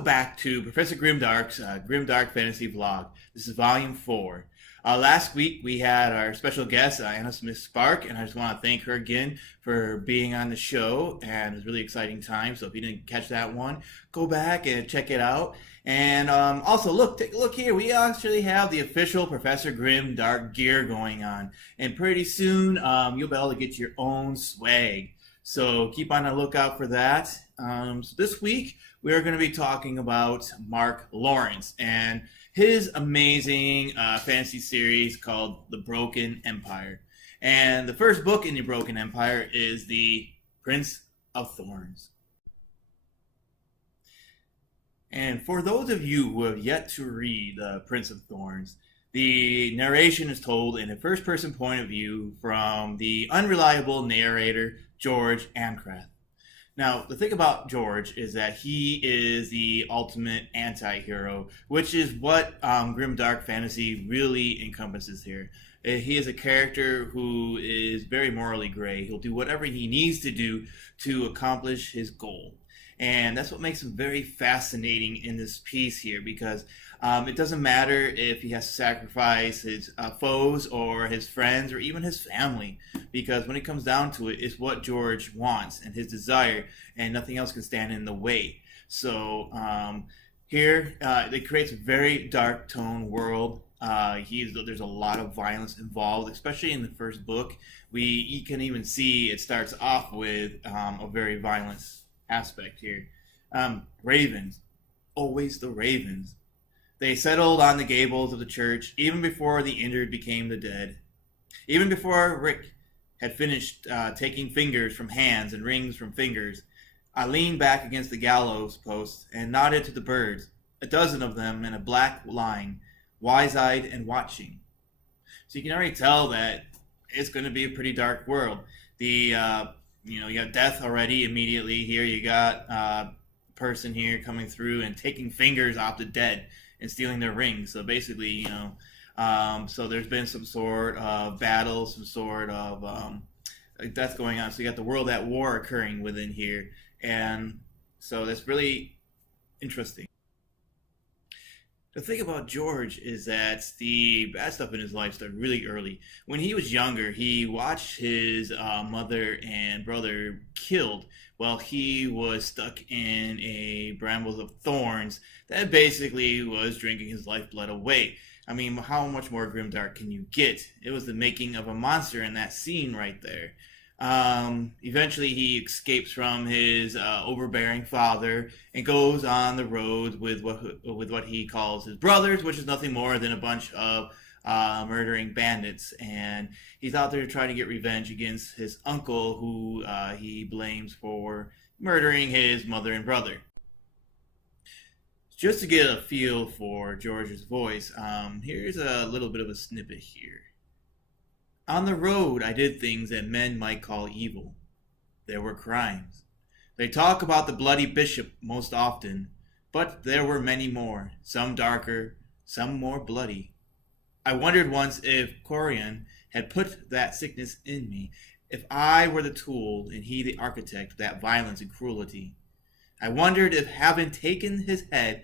welcome back to Professor Grimdark's Grimdark Fantasy Vlog. This is Volume 4. Last week we had our special guest, Anna Smith Spark, and I just want to thank her again for being on the show, and it was a really exciting time. So if you didn't catch that one, go back and check it out. And also, take a look here. We actually have the official Professor Grimdark gear going on, and pretty soon you'll be able to get your own swag. So keep on the lookout for that. So this week we're going to be talking about Mark Lawrence and his amazing fantasy series called The Broken Empire. And the first book in The Broken Empire is The Prince of Thorns. And for those of you who have yet to read The Prince of Thorns, the narration is told in a first-person point of view from the unreliable narrator, George Ancraft. Now, the thing about George is that he is the ultimate anti-hero, which is what grimdark fantasy really encompasses here. He is a character who is very morally gray. He'll do whatever he needs to do to accomplish his goal. And that's what makes him very fascinating in this piece here, because it doesn't matter if he has to sacrifice his foes or his friends or even his family, because when it comes down to it, it's what George wants and his desire, and nothing else can stand in the way. So here, it creates a very dark tone world. There's a lot of violence involved, especially in the first book. You can even see it starts off with a very violent aspect here. Ravens, always the ravens. They settled on the gables of the church even before the injured became the dead. Even before Rick had finished taking fingers from hands and rings from fingers, I leaned back against the gallows post and nodded to the birds, a dozen of them in a black line, wise-eyed and watching. So you can already tell that it's going to be a pretty dark world. You got death already immediately here. You got a person here coming through and taking fingers off the dead and stealing their rings. So basically, so there's been some sort of battle, some sort of death going on. So you got the world at war occurring within here. And so that's really interesting. The thing about George is that the bad stuff in his life started really early. When he was younger, he watched his mother and brother killed while he was stuck in a brambles of thorns that basically was drinking his lifeblood away. I mean, how much more grimdark can you get? It was the making of a monster in that scene right there. Eventually he escapes from his overbearing father and goes on the road with what he calls his brothers, which is nothing more than a bunch of murdering bandits. And he's out there to try to get revenge against his uncle, who he blames for murdering his mother and brother. Just to get a feel for George's voice, here's a little bit of a snippet here. On the road, I did things that men might call evil. There were crimes. They talk about the bloody bishop most often, but there were many more, some darker, some more bloody. I wondered once if Corian had put that sickness in me, if I were the tool and he the architect of that violence and cruelty. I wondered if, having taken his head,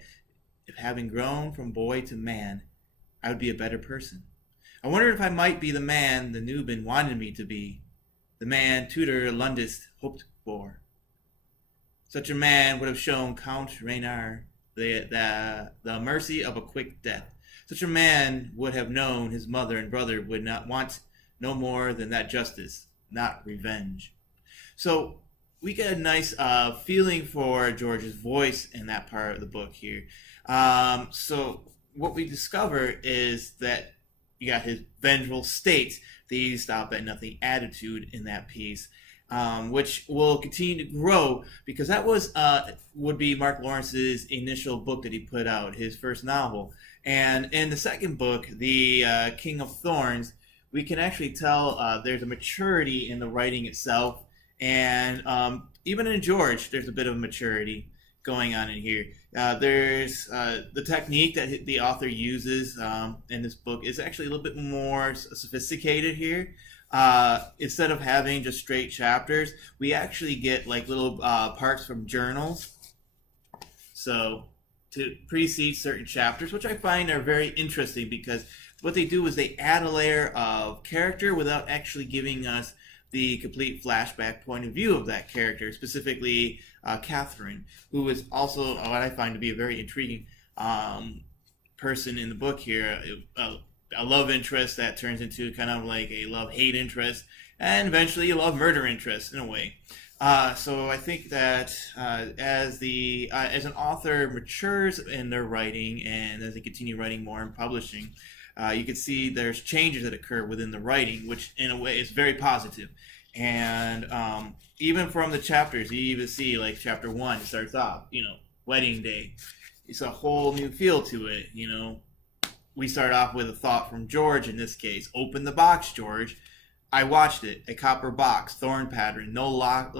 if having grown from boy to man, I would be a better person. I wondered if I might be the man the Nuban wanted me to be, the man Tutor Lundist hoped for. Such a man would have shown Count Reynard the mercy of a quick death. Such a man would have known his mother and brother would not want no more than that justice, not revenge. So we get a nice feeling for George's voice in that part of the book here. So what we discover is that you got his vengeful state, the stop at nothing attitude in that piece, which will continue to grow, because that would be Mark Lawrence's initial book that he put out, his first novel. And in the second book, The King of Thorns, we can actually tell there's a maturity in the writing itself, and even in George, there's a bit of maturity going on in here. There's the technique that the author uses in this book is actually a little bit more sophisticated here. Instead of having just straight chapters, we actually get like little parts from journals. So to precede certain chapters, which I find are very interesting because what they do is they add a layer of character without actually giving us the complete flashback point of view of that character, specifically Catherine, who is also what I find to be a very intriguing person in the book here. A love interest that turns into kind of like a love-hate interest, and eventually a love-murder interest in a way. So I think that as an author matures in their writing and as they continue writing more and publishing, you can see there's changes that occur within the writing, which in a way is very positive. And even from the chapters, you even see like chapter 1 starts off, wedding day. It's a whole new feel to it. We start off with a thought from George in this case. Open the box, George. I watched it. A copper box, thorn pattern, no lock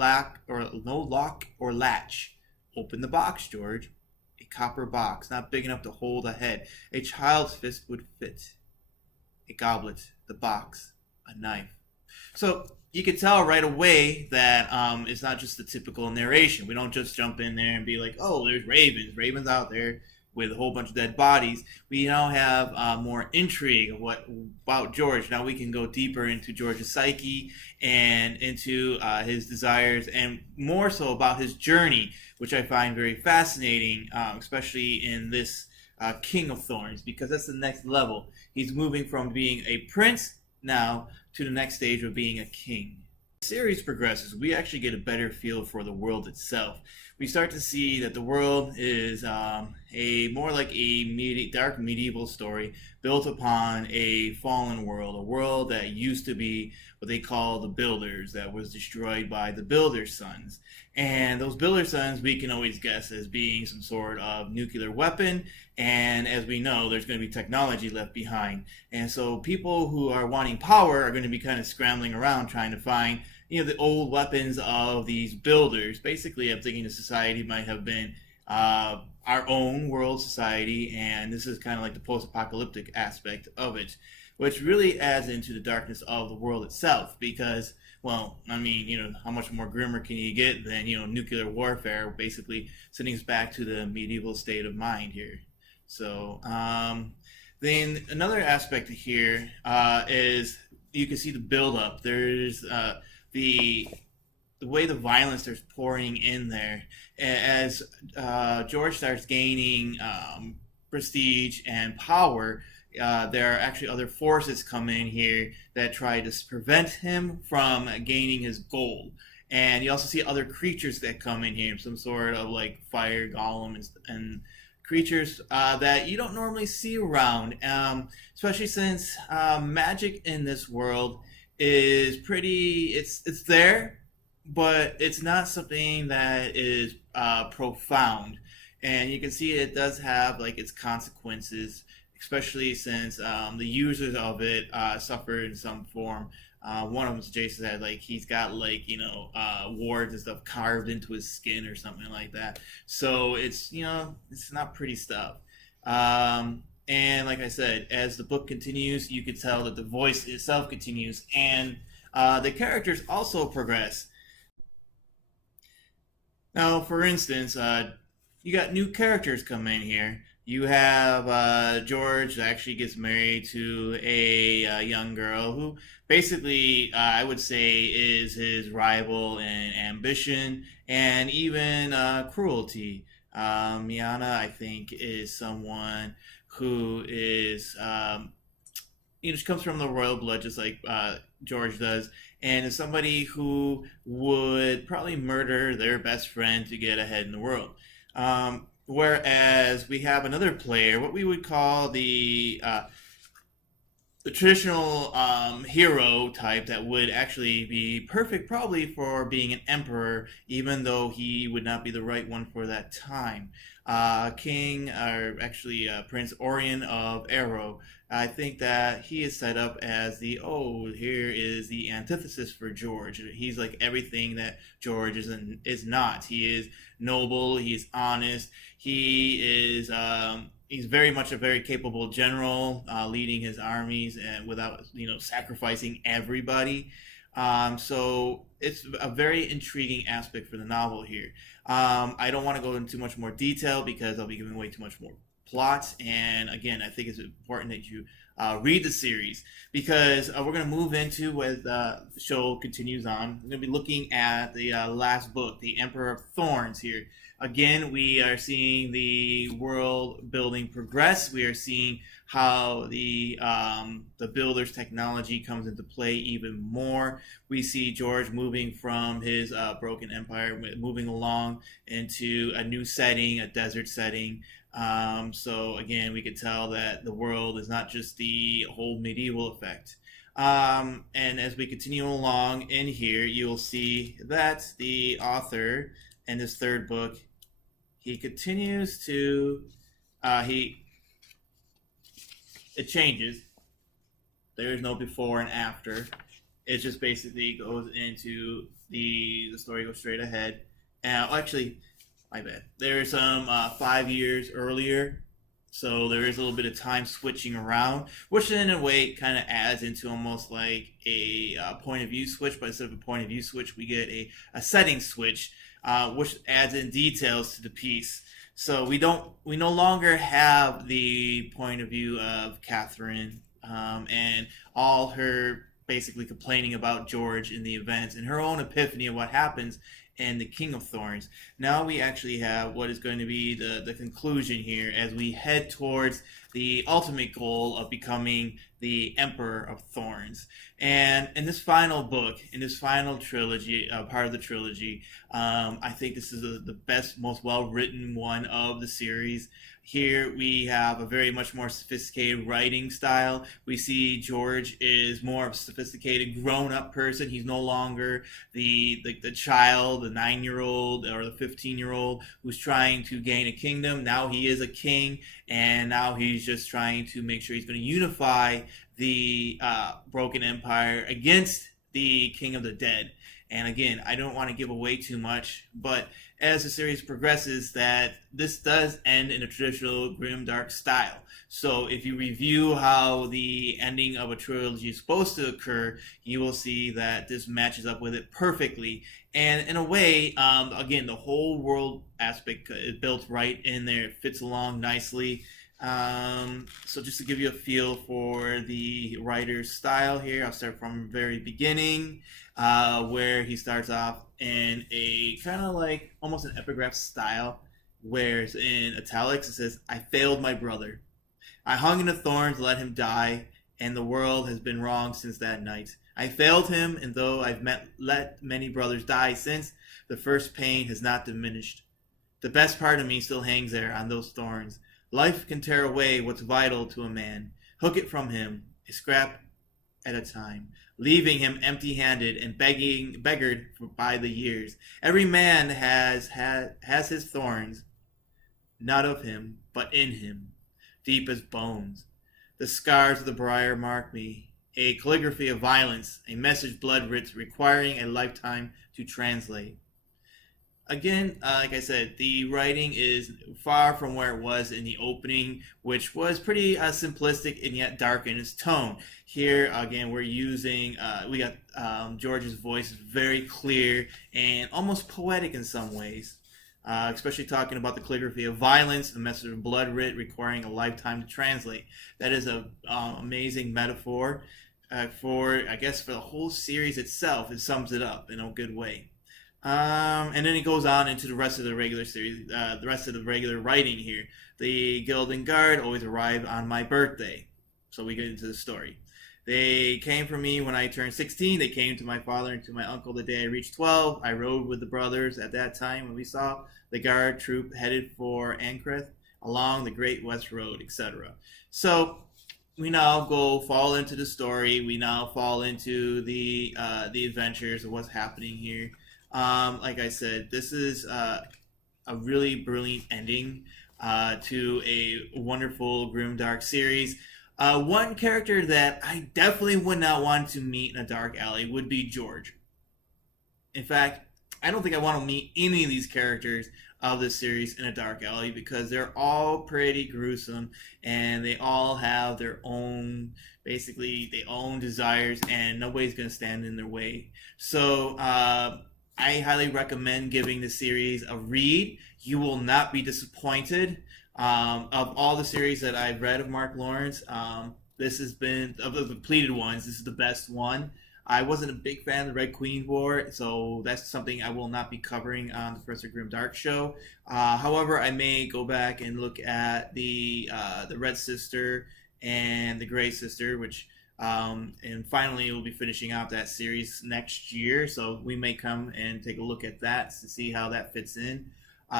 or latch. Open the box, George. A copper box, not big enough to hold a head. A child's fist would fit. A goblet, the box, a knife. So you can tell right away that it's not just the typical narration. We don't just jump in there and be like, oh, there's ravens out there with a whole bunch of dead bodies. We now have more intrigue of about George. Now we can go deeper into George's psyche and into his desires, and more so about his journey, which I find very fascinating, especially in this King of Thorns, because that's the next level. He's moving from being a prince now to the next stage of being a king. As the series progresses, we actually get a better feel for the world itself. We start to see that the world is more like a dark medieval story built upon a fallen world, a world that used to be what they call the Builders, that was destroyed by the Builder's sons. And those Builder's sons we can always guess as being some sort of nuclear weapon, and as we know, there's going to be technology left behind. And so people who are wanting power are going to be kind of scrambling around trying to find the old weapons of these builders. Basically, I'm thinking the society might have been our own world society, and this is kind of like the post-apocalyptic aspect of it, which really adds into the darkness of the world itself, because, well, I mean, how much more grimmer can you get than, nuclear warfare, basically sending us back to the medieval state of mind here. So, then another aspect here is you can see the build-up. There's the way the violence starts pouring in there as George starts gaining prestige and power. There are actually other forces come in here that try to prevent him from gaining his goal. And you also see other creatures that come in here, some sort of like fire golem and creatures that you don't normally see around, especially since magic in this world is it's there, but it's not something that is profound. And you can see it does have like its consequences, especially since the users of it suffer in some form. One of them, Jason said, like he's got like wards and stuff carved into his skin or something like that. So it's it's not pretty stuff. And like I said, as the book continues, you can tell that the voice itself continues, and the characters also progress. Now, for instance, you got new characters come in here. You have George that actually gets married to a young girl who basically, I would say, is his rival in ambition and even cruelty. Miana, I think, is someone who is, she comes from the royal blood just like George does, and is somebody who would probably murder their best friend to get ahead in the world. Whereas we have another player, what we would call the traditional hero type that would actually be perfect probably for being an emperor, even though he would not be the right one for that time. Prince Orion of Arrow. I think that he is set up as here is the antithesis for George. He's like everything that George is not. He is noble, he's honest, he is he's very much a very capable general, leading his armies and without sacrificing everybody. So it's a very intriguing aspect for the novel here. I don't want to go into much more detail because I'll be giving away too much more plot. And again, I think it's important that you read the series because we're going to move into as the show continues on. We're going to be looking at the last book, The Emperor of Thorns here. Again, we are seeing the world building progress. We are seeing how the builder's technology comes into play even more. We see George moving from his broken empire, moving along into a new setting, a desert setting. So again, we could tell that the world is not just the whole medieval effect. And as we continue along in here, you'll see that the author in this third book, he continues to it changes. There is no before and after. It just basically goes into the story goes straight ahead. Actually, my bad. There's some 5 years earlier, so there is a little bit of time switching around, which in a way kind of adds into almost like a point of view switch. But instead of a point of view switch, we get a setting switch, which adds in details to the piece. So we no longer have the point of view of Catherine and all her basically complaining about George in the events and her own epiphany of what happens and the King of Thorns. Now we actually have what is going to be the conclusion here as we head towards the ultimate goal of becoming the Emperor of Thorns. And in this final book, in this final trilogy, part of the trilogy, I think this is the best, most well-written one of the series. Here we have a very much more sophisticated writing style. We see George is more of a sophisticated, grown-up person. He's no longer the child, the 9-year-old or the 15-year-old who's trying to gain a kingdom. Now he is a king, and now he's just trying to make sure he's going to unify the broken empire against the King of the Dead. And again, I don't want to give away too much, but as the series progresses, that this does end in a traditional grimdark style. So if you review how the ending of a trilogy is supposed to occur, you will see that this matches up with it perfectly. And in a way, again, the whole world aspect is built right in there. It fits along nicely. So just to give you a feel for the writer's style here, I'll start from the very beginning, where he starts off in a kind of like almost an epigraph style, where it's in italics. It says, "I failed my brother. I hung in the thorns, let him die, and the world has been wrong since that night. I failed him, and though I've let many brothers die since, the first pain has not diminished. The best part of me still hangs there on those thorns. Life can tear away what's vital to a man, hook it from him, a scrap at a time, leaving him empty-handed and beggared by the years. Every man has his thorns, not of him, but in him, deep as bones. The scars of the briar mark me, a calligraphy of violence, a message blood-writ requiring a lifetime to translate." Again, like I said, the writing is far from where it was in the opening, which was pretty simplistic and yet dark in its tone. Here, again, we're using, we got George's voice very clear and almost poetic in some ways, especially talking about the calligraphy of violence, a message of blood writ requiring a lifetime to translate. That is an amazing metaphor for, I guess, for the whole series itself. It sums it up in a good way. And then it goes on into the rest of the regular series, the rest of the regular writing here. The Gilded Guard always arrived on my birthday. So we get into the story. They came for me when I turned 16. They came to my father and to my uncle the day I reached 12. I rode with the brothers at that time when we saw the guard troop headed for Ancreth along the Great West Road, etc. So we now fall into the story. We now fall into the adventures of what's happening here. Like I said, this is a really brilliant ending to a wonderful grimdark series. One character that I definitely would not want to meet in a dark alley would be George. In fact, I don't think I want to meet any of these characters of this series in a dark alley because they're all pretty gruesome and they all have their own, basically their own desires, and nobody's going to stand in their way. So I highly recommend giving the series a read. You will not be disappointed. Of all the series that I've read of Mark Lawrence, this has been, of the completed ones, this is the best one. I wasn't a big fan of the Red Queen War, so that's something I will not be covering on the Professor Grimdark show. However, I may go back and look at the Red Sister and the Gray Sister, which and finally we'll be finishing out that series next year. So we may come and take a look at that to see how that fits in,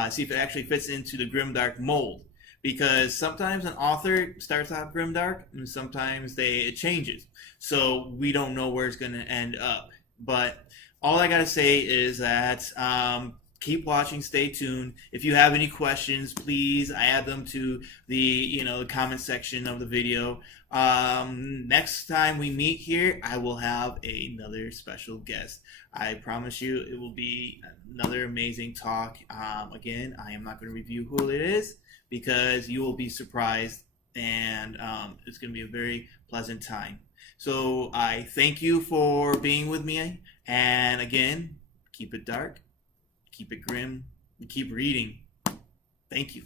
see if it actually fits into the Grimdark mold. Because sometimes an author starts out grimdark, and sometimes it changes. So we don't know where it's going to end up. But all I gotta say is that keep watching, stay tuned. If you have any questions, please add them to the comment section of the video. Next time we meet here, I will have another special guest. I promise you, it will be another amazing talk. Again, I am not going to review who it is because you will be surprised, and it's going to be a very pleasant time. So I thank you for being with me, and again, keep it dark, keep it grim, and keep reading. Thank you.